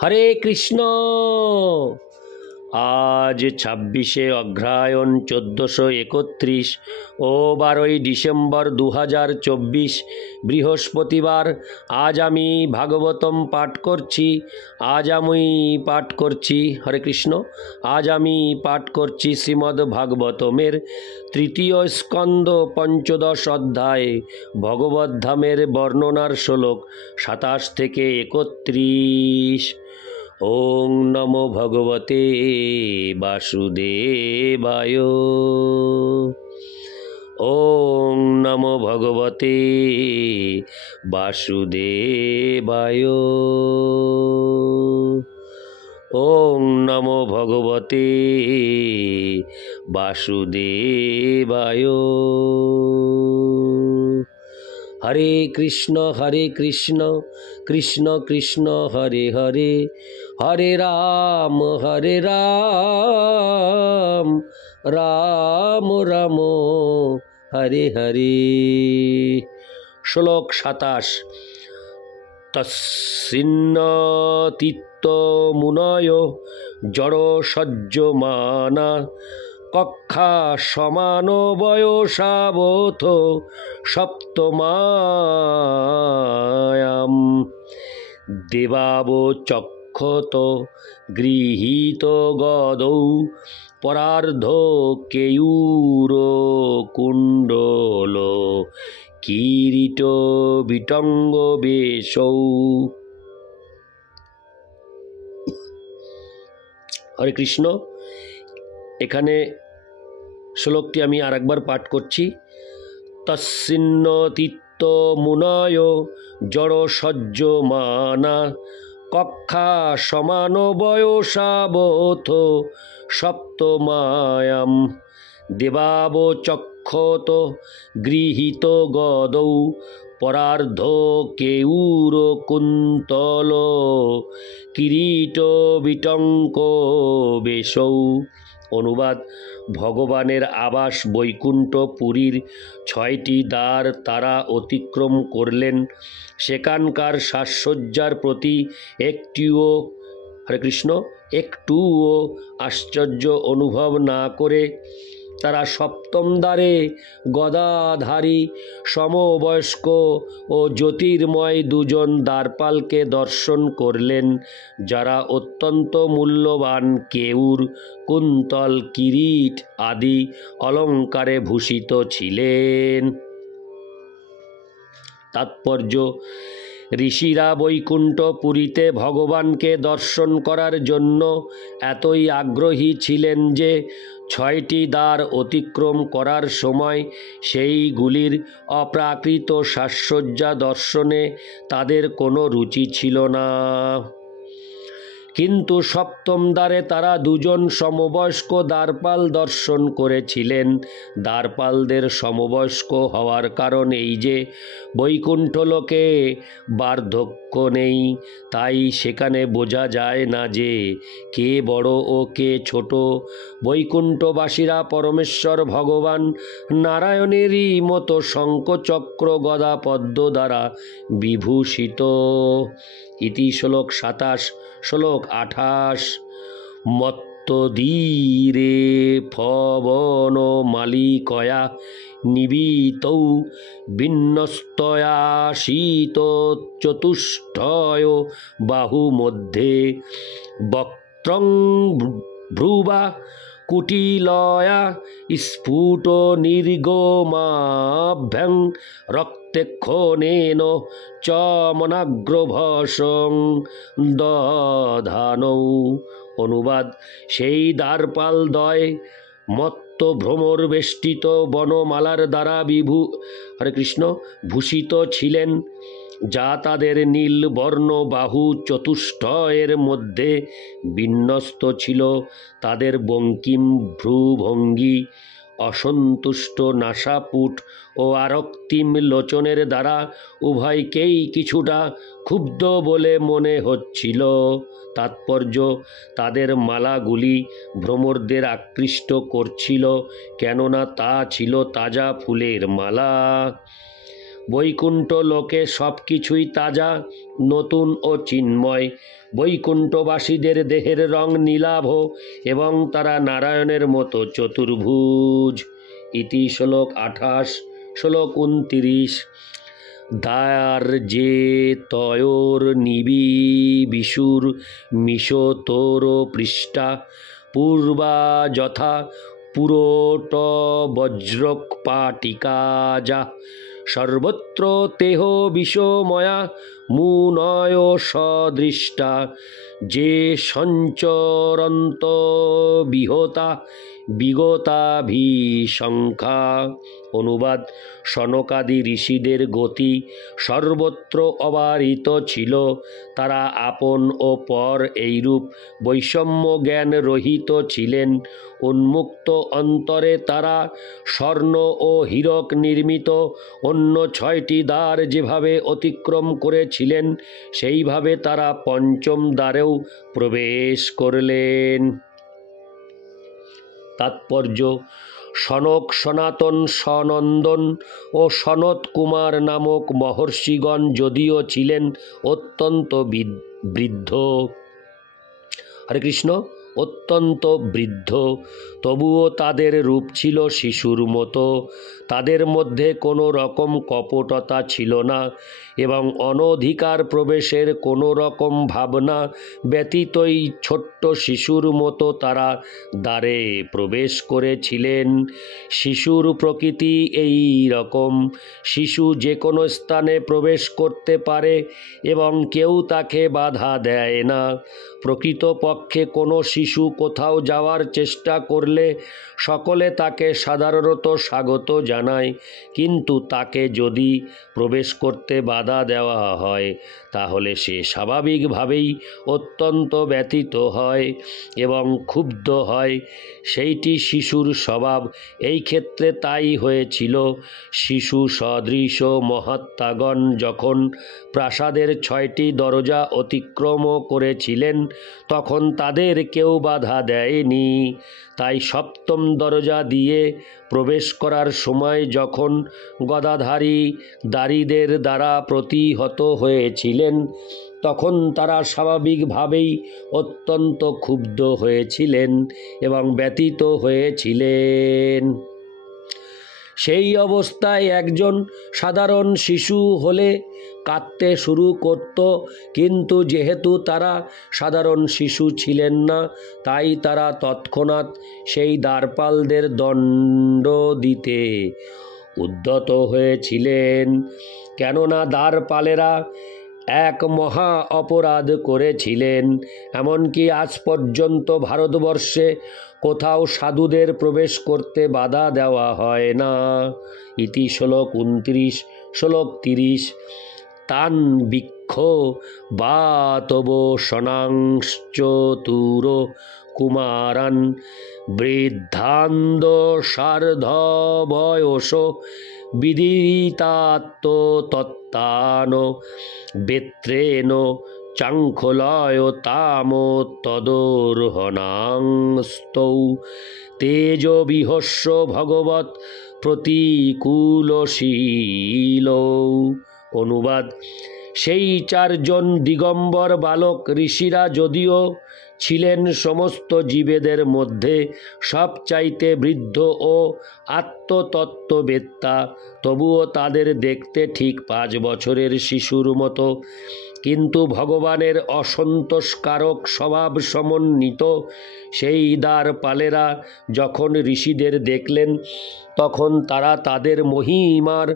হরে কৃষ্ণ। আজ 26শে অগ্রহায়ণ 1431 ও 12ই ডিসেম্বর 2024 বৃহস্পতিবার। আজ আমি ভাগবতম পাঠ করছি। হরে কৃষ্ণ। আজ আমি পাঠ করছি শ্রীমদ্ ভাগবতমের তৃতীয় স্কন্দ 15 অধ্যায় ভগবদ্ধামের বর্ণনার শ্লোক 27 থেকে 31। ওং নমো ভগবতে বাসুদেবায়। ওং নমো ভগবতে বাসুদেবায়। ওং নমো ভগবতে বাসুদেবায়। হরে কৃষ্ণ কৃষ্ণ কৃষ্ণ হরে হরে, হরে রাম রাম রাম হরে হরে। শ্লোক 27। তস্মিন্নতীত্য মুনয় জড় সজ্জমানা কক্ষা সমান বয়সাবথ সপ্তমায়াম দেবাবচক্ষত গৃহীত গদৌ পরার্ধ কেয়ূর কুণ্ডল কিরীট বিটঙ্গ বেশৌ। হরে কৃষ্ণ। এখানে শ্লোকটি আমি আরেকবার পাঠ করছি। তস্মিন্নতীত্য মুনয় জড় সজ্জমানা কক্ষা সমান বয়সাবথ সপ্তমায়াম দেবাবচক্ষত গৃহীত গদৌ পরার্ধ কেয়ূর কুন্তল কিরীট বিটঙ্ক বেশৌ। অনুবাদ: ভগবানের আবাস বৈকুণ্ঠ পুরীর 6টি দ্বার তারা অতিক্রম করলেন। সেখানকার সাজসজ্জার প্রতি একটুও আশ্চর্য অনুভব না করে তারা সপ্তম দ্বারে গদাধারী সমবয়স্ক ও জ্যোতির্ময় দুজন দ্বারপালকে দর্শন করলেন, যারা অত্যন্ত মূল্যবান কেয়ূর, কুন্তল, কিরীট আদি অলঙ্কারে ভূষিত ছিলেন। তাৎপর্য: ঋষিরা বৈকুণ্ঠপুরীতে ভগবানকে দর্শন করার জন্য এতই আগ্রহী ছিলেন যে 6টি দ্বার অতিক্রম করার সময় সেইগুলির অপ্রাকৃত সাজসজ্জা দর্শনে তাদের কোনো রুচি ছিল না। কিন্তু সপ্তম দ্বারে তারা দুজন সমবয়স্ক দ্বারপাল দর্শন করেছিলেন। দ্বারপালদের সমবয়স্ক হওয়ার কারণ এই যে বৈকুণ্ঠলোকে বার্ধক্য নেই, তাই সেখানে বোঝা যায় না যে কে বড় ও কে ছোট। বৈকুণ্ঠবাসীরা পরমেশ্বর ভগবান নারায়ণেরই মতো শঙ্খ চক্র গদা পদ্ম দ্বারা বিভূষিত। ইতি শ্লোক 27। শ্লোক 28। মত্তদীরে পবন মালিকয়া নিবিতৌ বিন্যস্তয়া শীত চতুষ্টয় বাহু মধ্যে বক্ত্রং ভ্রুবা কুটিলয়া স্ফুট নির্গমাভ্যং রক্তেক্ষণেন চ মনাগ্রভসং দধানৌ। অনুবাদ: সেই দ্বারপালদ্বয় মত্ত ভ্রমর বেষ্টিত বনমালার দ্বারা ভূষিত ছিলেন, যা তাদের নীলবর্ণ বাহু চতুষ্টয়ের মধ্যে বিন্যস্ত ছিল। তাদের বঙ্কিম ভ্রুভঙ্গি, অসন্তুষ্ট নাসাপুট ও আরক্তিম লোচনের দ্বারা উভয়কেই কিছুটা ক্ষুব্ধ বলে মনে হচ্ছিল। তাৎপর্য: তাদের মালাগুলি ভ্রমরদের আকৃষ্ট করছিল, কেননা তা ছিল তাজা ফুলের মালা। বৈকুণ্ঠ লোকে সব কিছুই তাজা, নতুন ও চিন্ময়। বৈকুণ্ঠবাসীদের দেহের রং নীলাভ এবং তারা নারায়ণের মতো চতুর্ভুজ। ইতি শ্লোক 28। শ্লোক 29। দ্বার যে তয়োর নিবি বিশুর মিশো তোর পৃষ্ঠা পূর্বা যথা পুরোট বজ্রকপাটিকা যা সর্বত্র তেহ বিষময়া মুনয় সদৃষ্টা যে সঞ্চরন্ত বিহতা বিগতাভিশঙ্কা। অনুবাদ: সনকাদি ঋষিদের গতি সর্বত্র অবারিত ছিল। তারা আপন ও পর এইরূপ বৈষম্য জ্ঞান রহিত ছিলেন। উন্মুক্ত অন্তরে তারা স্বর্ণ ও হীরক নির্মিত অন্য 6টি দ্বার যেভাবে অতিক্রম করেছিলেন, সেইভাবে তারা পঞ্চম দ্বারেও প্রবেশ করলেন। তাৎপর্য: সনক, সনাতন, সনন্দন ও সনত কুমার নামক মহর্ষিগণ যদিও ছিলেন অত্যন্ত বৃদ্ধ, হরে কৃষ্ণ, অত্যন্ত বৃদ্ধ, তবুও তাদের রূপ ছিল শিশুর মতো। তাদের মধ্যে কোনো রকম কপটতা ছিল না এবং অনধিকার প্রবেশের কোনো রকম ভাবনা ব্যতীতই ছোট্ট শিশুর মতো তারা দ্বারে প্রবেশ করেছিলেন। শিশুর প্রকৃতি এই রকম। শিশু যে কোনো স্থানে প্রবেশ করতে পারে এবং কেউ তাকে বাধা দেয় না। প্রকৃতপক্ষে কোনো শিশু কোথাও যাওয়ার চেষ্টা করলে সকলে তাকে সাধারণত স্বাগত জানায়, কিন্তু তাকে যদি প্রবেশ করতে বাধা দেওয়া হয় তাহলে সে স্বাভাবিকভাবেই অত্যন্ত ব্যথিত হয় এবং ক্ষুব্ধ হয়। সেইটি শিশুর স্বভাব। এই ক্ষেত্রে তাই হয়েছিল। শিশু সদৃশ মহাত্মাগণ যখন প্রাসাদের 6টি দরজা অতিক্রম করেছিলেন তখন তাদের কেউ বাধা দেয়নি। তাই 7ম দরজা দিয়ে প্রবেশ করার সময় যখন গদাধারী দারীদের দ্বারা প্রতিহত হয়েছিলেন তখন তারা স্বাভাবিকভাবেই অত্যন্ত ক্ষুব্ধ হয়েছিলেন এবং ব্যথিত হয়েছিলেন। সেই অবস্থায় একজন সাধারণ শিশু হলে কাঁদতে শুরু করত, কিন্তু যেহেতু তারা সাধারণ শিশু ছিলেন না তাই তারা তৎক্ষণাৎ সেই দ্বারপালদের দণ্ড দিতে উদ্যত হয়েছিলেন, কেননা দ্বারপালেরা এক মহা অপরাধ করেছিলেন। এমনকি আজ পর্যন্ত ভারতবর্ষে কোথাও সাধুদের প্রবেশ করতে বাধা দেওয়া হয় না। ইতি শ্লোক 29। শ্লোক 30। তান বৃক্ষ বা তব সনাংশ্চতুর কুমারান বৃদ্ধান্দ সার্ধবয়স বিদিতাত্ম তত্তান বেত্রেণ চাঙ্খলয় তাম তদোর্হণাংস্তৌ তেজ বিহস্য ভগবৎ প্রতিকূলশীল। অনুবাদ: সেই 4জন দিগম্বর বালক ঋষিরা যদিও ছিলেন সমস্ত জীবেদের মধ্যে সবচাইতে বৃদ্ধ ও আত্মতত্ত্ববেত্তা, তবুও তাদের দেখতে ঠিক 5 বছরের শিশুর মতো। কিন্তু ভগবানের অসন্তোষকারক স্বভাব সমন্বিত সেই দ্বারপালেরা যখন ঋষিদের দেখলেন তখন তারা তাদের মহিমার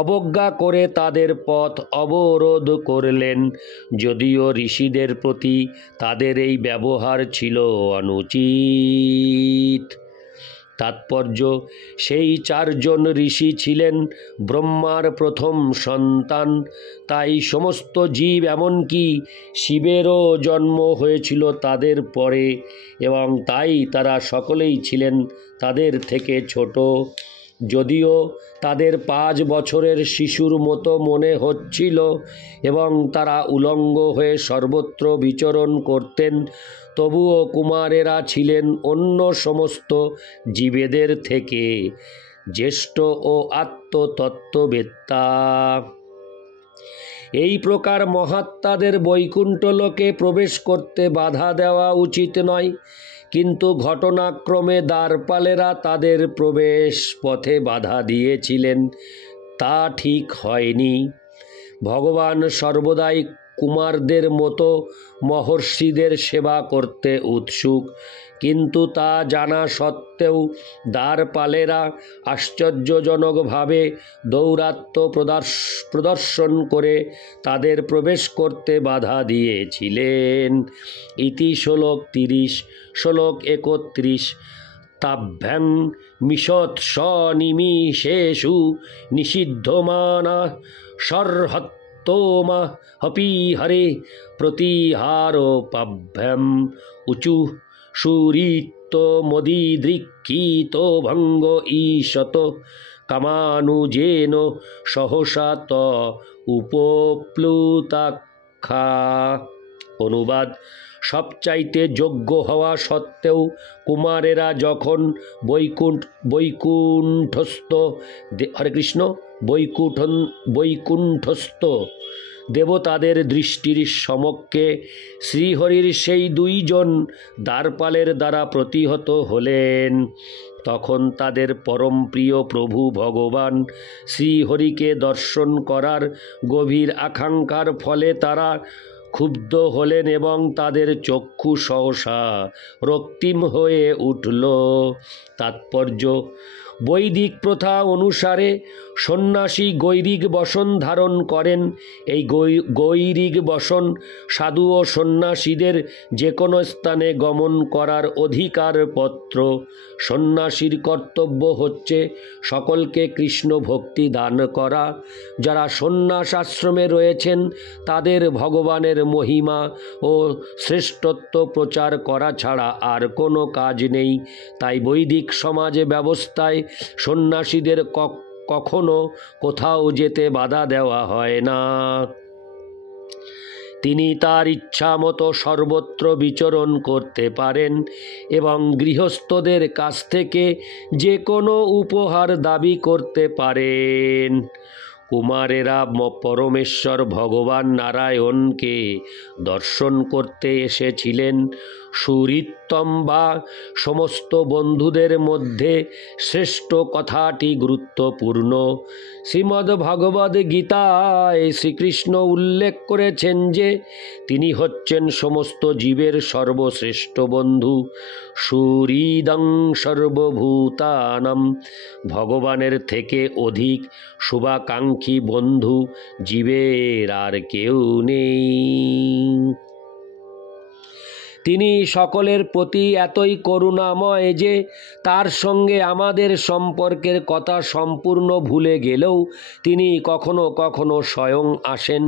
অবজ্ঞা করে তাদের পথ অবরোধ করলেন, যদিও ঋষিদের প্রতি তাদের এই ব্যবহার ছিল অনুচিত। তাৎপর্য: সেই 4জন ঋষি ছিলেন ব্রহ্মার প্রথম সন্তান। তাই সমস্ত জীব, এমনকি শিবেরও জন্ম হয়েছিল তাদের পরে, এবং তাই তারা সকলেই ছিলেন তাদের থেকে ছোট। যদিও তাদের 5 বছরের শিশুর মতো মনে হচ্ছিল এবং তারা উলঙ্গ হয়ে সর্বত্র বিচরণ করতেন, তবুও কুমারেরা ছিলেন অন্য সমস্ত জীবেদের থেকে জ্যেষ্ঠ ও আত্মতত্ত্ববেত্তা। এই প্রকার মহাত্মাদের বৈকুণ্ঠ লোকে প্রবেশ করতে বাধা দেওয়া উচিত নয়, কিন্তু ঘটনাক্রমে দ্বারপালেরা তাদের প্রবেশ পথে বাধা দিয়েছিলেন, তা ঠিক হয়নি। ভগবান সর্বদাই কুমারদের মতো মহর্ষিদের সেবা করতে উৎসুক, কিন্তু তা জানা সত্ত্বেও দ্বারপালেরা আশ্চর্যজনকভাবে দৌরাত্ম্য প্রদর্শন করে তাদের প্রবেশ করতে বাধা দিয়েছিলেন। ইতি শ্লোক 30। শ্লোক 31। তাভ্যাং মিষৎস নিমিষেষু নিষিদ্ধমানা সর্হত্তমা হপি হরে প্রতিহারোপাভ্যাম উচু সুরিত্ত মদিদৃক্ষিত ভঙ্গ ঈশত কামানুজেন সহসা ত উপপ্লুতাখ্যা। অনুবাদ: সবচাইতে যোগ্য হওয়া সত্ত্বেও কুমারেরা যখন বৈকুণ্ঠস্থ হরে কৃষ্ণ বৈকুণ্ঠস্থ দেবতাদের দৃষ্টির সমক্ষে শ্রীহরির সেই দুইজন দ্বারপালের দ্বারা প্রতিহত হলেন, তখন তাদের পরম প্রিয় প্রভু ভগবান শ্রীহরিকে দর্শন করার গভীর আকাঙ্ক্ষার ফলে তারা ক্ষুব্ধ হলেন এবং তাদের চক্ষু সহসা রক্তিম হয়ে উঠল। তাৎপর্য: বৈদিক প্রথা অনুসারে সন্ন্যাসী গৈরিক বসন ধারণ করেন। এই গৈরিক বসন সাধু ও সন্ন্যাসীদের যে কোনো স্থানে গমন করার অধিকার পত্র। সন্ন্যাসীর কর্তব্য হচ্ছে সকলকে কৃষ্ণ ভক্তি দান করা। যারা সন্ন্যাস আশ্রমে রয়েছেন তাদের ভগবানের মহিমা ও শ্রেষ্ঠত্ব প্রচার করা ছাড়া আর কোনো কাজ নেই। তাই বৈদিক সমাজ ব্যবস্থায় সন্ন্যাসীদের কখনো কোথাও যেতে বাধা দেওয়া হয় না। তিনি তার ইচ্ছা মতো সর্বত্র বিচরণ করতে পারেন এবং গৃহস্থদের কাছ থেকে যে কোনো উপহার দাবি করতে পারেন। কুমারেরা পরমেশ্বর ভগবান নারায়ণকে দর্শন করতে এসেছিলেন। সুরিত্তম বা সমস্ত বন্ধুদের মধ্যে শ্রেষ্ঠ কথাটি গুরুত্বপূর্ণ। শ্রীমদ্ ভগবদ গীতায় শ্রীকৃষ্ণ উল্লেখ করেছেন যে তিনি হচ্ছেন সমস্ত জীবের সর্বশ্রেষ্ঠ বন্ধু। সুহৃদং সর্বভূতানাম। ভগবানের থেকে অধিক শুভাকাঙ্ক্ষী বন্ধু জীবের আর কেউ নেই। তিনি সকলের প্রতি এতই করুণাময় যে তার সঙ্গে আমাদের সম্পর্কের কথা সম্পূর্ণ ভুলে গেলেও তিনি কখনো কখনো স্বয়ং আসেন,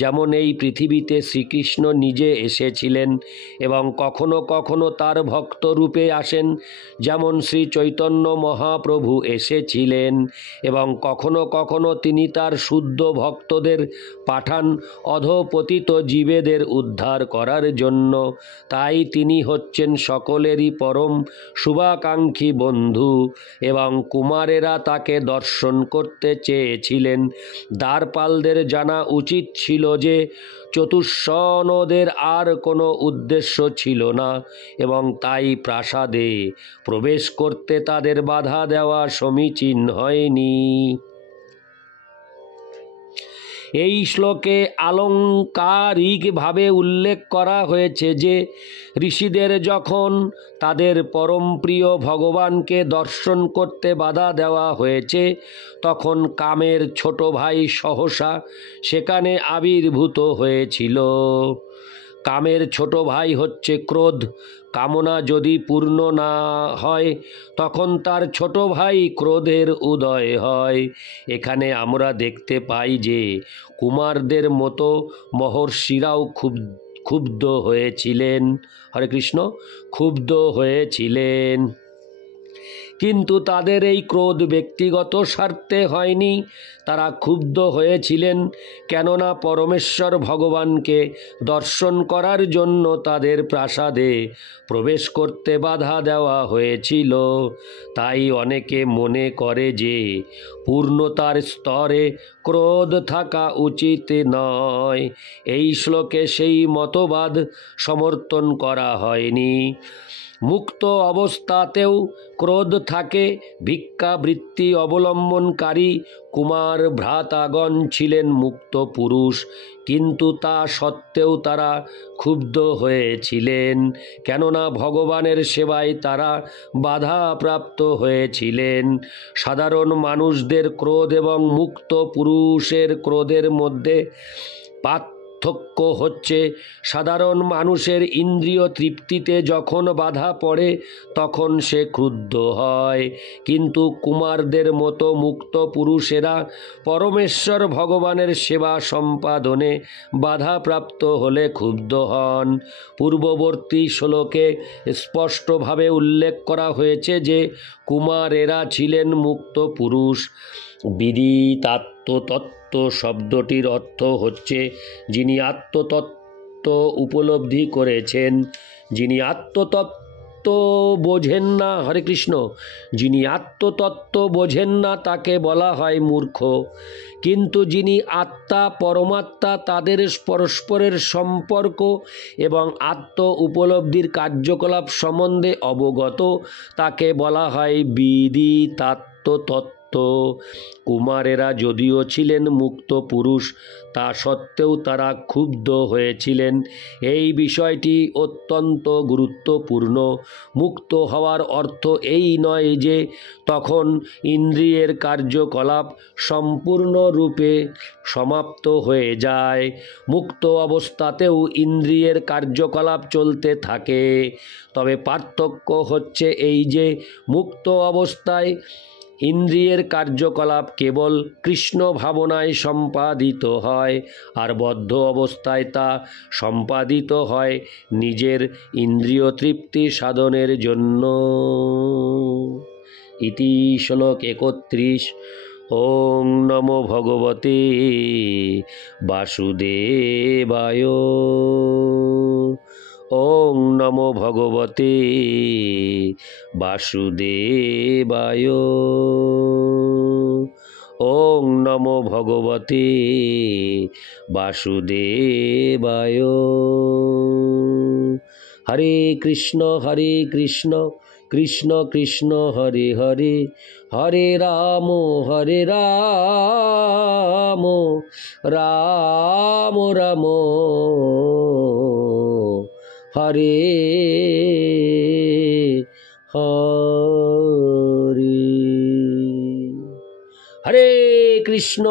যেমন এই পৃথিবীতে শ্রীকৃষ্ণ নিজে এসেছিলেন, এবং কখনো কখনো তার ভক্ত রূপে আসেন, যেমন শ্রী চৈতন্য মহাপ্রভু এসেছিলেন, এবং কখনো কখনো তিনি তার শুদ্ধ ভক্তদের পাঠান অধঃপতিত জীবেদের উদ্ধার করার জন্য। তাই তিনি হচ্ছেন সকলেরই পরম শুভাকাঙ্ক্ষী বন্ধু, এবং কুমারেরা তাকে দর্শন করতে চেয়েছিলেন। দ্বারপালদের জানা উচিত ছিল যে চতুষ্ষণদের আর কোনো উদ্দেশ্য ছিল না, এবং তাই প্রাসাদে প্রবেশ করতে তাদের বাধা দেওয়া সমীচীন হয়নি। এই শ্লোকে আলংকারিকভাবে উল্লেখ করা হয়েছে যে ঋষিদের যখন তাদের পরম প্রিয় ভগবানকে দর্শন করতে বাধা দেওয়া হয়েছে, তখন কামের ছোট ভাই সহসা সেখানে আবির্ভূত হয়েছিল। কামের ছোট ভাই হচ্ছে ক্রোধ। কামনা যদি পূর্ণ না হয় তখন তার ছোট ভাই ক্রোধের উদয় হয়। এখানে আমরা দেখতে পাই যে কুমারদের মতো মহর্ষিরাও ক্ষুব্ধ হয়েছিলেন। হরে কৃষ্ণ, ক্ষুব্ধ হয়েছিলেন। কিন্তু তাদের এই ক্রোধ ব্যক্তিগত স্বার্থে হয়নি। তারা ক্ষুব্ধ হয়েছিলেন কেননা পরমেশ্বর ভগবানকে দর্শন করার জন্য তাদের প্রাসাদে প্রবেশ করতে বাধা দেওয়া হয়েছিল। তাই অনেকে মনে করে যে পূর্ণতার স্তরে ক্রোধ থাকা উচিত নয়। এই শ্লোকে সেই মতবাদ সমর্থন করা হয়নি। মুক্ত অবস্থাতেও ক্রোধ থাকে। ভিক্ষাবৃত্তি অবলম্বনকারী কুমার ভ্রাতাগণ ছিলেন মুক্ত পুরুষ, কিন্তু তা সত্ত্বেও তারা ক্ষুব্ধ হয়েছিলেন কেননা ভগবানের সেবায় তারা বাধাপ্রাপ্ত হয়েছিলেন। সাধারণ মানুষদের ক্রোধ এবং মুক্ত পুরুষের ক্রোধের মধ্যে পার্থক্য হচ্ছে সাধারণ মানুষের ইন্দ্রিয় তৃপ্তিতে যখন বাধা পড়ে তখন সে ক্রুদ্ধ হয়, কিন্তু কুমারদের মতো মুক্ত পুরুষেরা পরমেশ্বর ভগবানের সেবা সম্পাদনে বাধাপ্রাপ্ত হলে ক্ষুব্ধ হন। পূর্ববর্তী শ্লোকে স্পষ্টভাবে উল্লেখ করা হয়েছে যে কুমারেরা ছিলেন মুক্ত পুরুষ। বিদিতাত্মতত্ত্ব শব্দটির অর্থ হচ্ছে যিনি আত্মতত্ত্ব উপলব্ধি করেছেন। যিনি আত্মতত্ত্ব বোঝেন না, হরে কৃষ্ণ, যিনি আত্মতত্ত্ব বোঝেন না তাকে বলা হয় মূর্খ। কিন্তু যিনি আত্মা পরমাত্মা তাদের পরস্পরের সম্পর্ক এবং আত্ম উপলব্ধির কার্যকলাপ সম্বন্ধে অবগত তাকে বলা হয় বিদিতাত্মতত্ত্ব। কুমারেরা যদিও ছিলেন মুক্ত পুরুষ, তা সত্ত্বেও তারা ক্ষুব্ধ হয়েছিলেন। এই বিষয়টি অত্যন্ত গুরুত্বপূর্ণ। মুক্ত হওয়ার অর্থ এই নয় যে তখন ইন্দ্রিয়ের কার্যকলাপ সম্পূর্ণরূপে সমাপ্ত হয়ে যায়। মুক্ত অবস্থাতেও ইন্দ্রিয়ের কার্যকলাপ চলতে থাকে। তবে পার্থক্য হচ্ছে এই যে মুক্ত অবস্থায় ইন্দ্রিয়ের কার্যকলাপ কেবল কৃষ্ণ ভাবনায় সম্পাদিত হয়, আর বদ্ধ অবস্থায় তা সম্পাদিত হয় নিজের ইন্দ্রিয় তৃপ্তি সাধনের জন্য। ইতি শ্লোক 31। ওং নমো ভগবতে বাসুদেবায়। ওং নমো ভগবতে বাসুদেবায়। ওং নমো ভগবতে বাসুদেবায়। হরে কৃষ্ণ কৃষ্ণ কৃষ্ণ হরে হরে, হরে রাম রাম রাম হরে হরে। হরে কৃষ্ণ।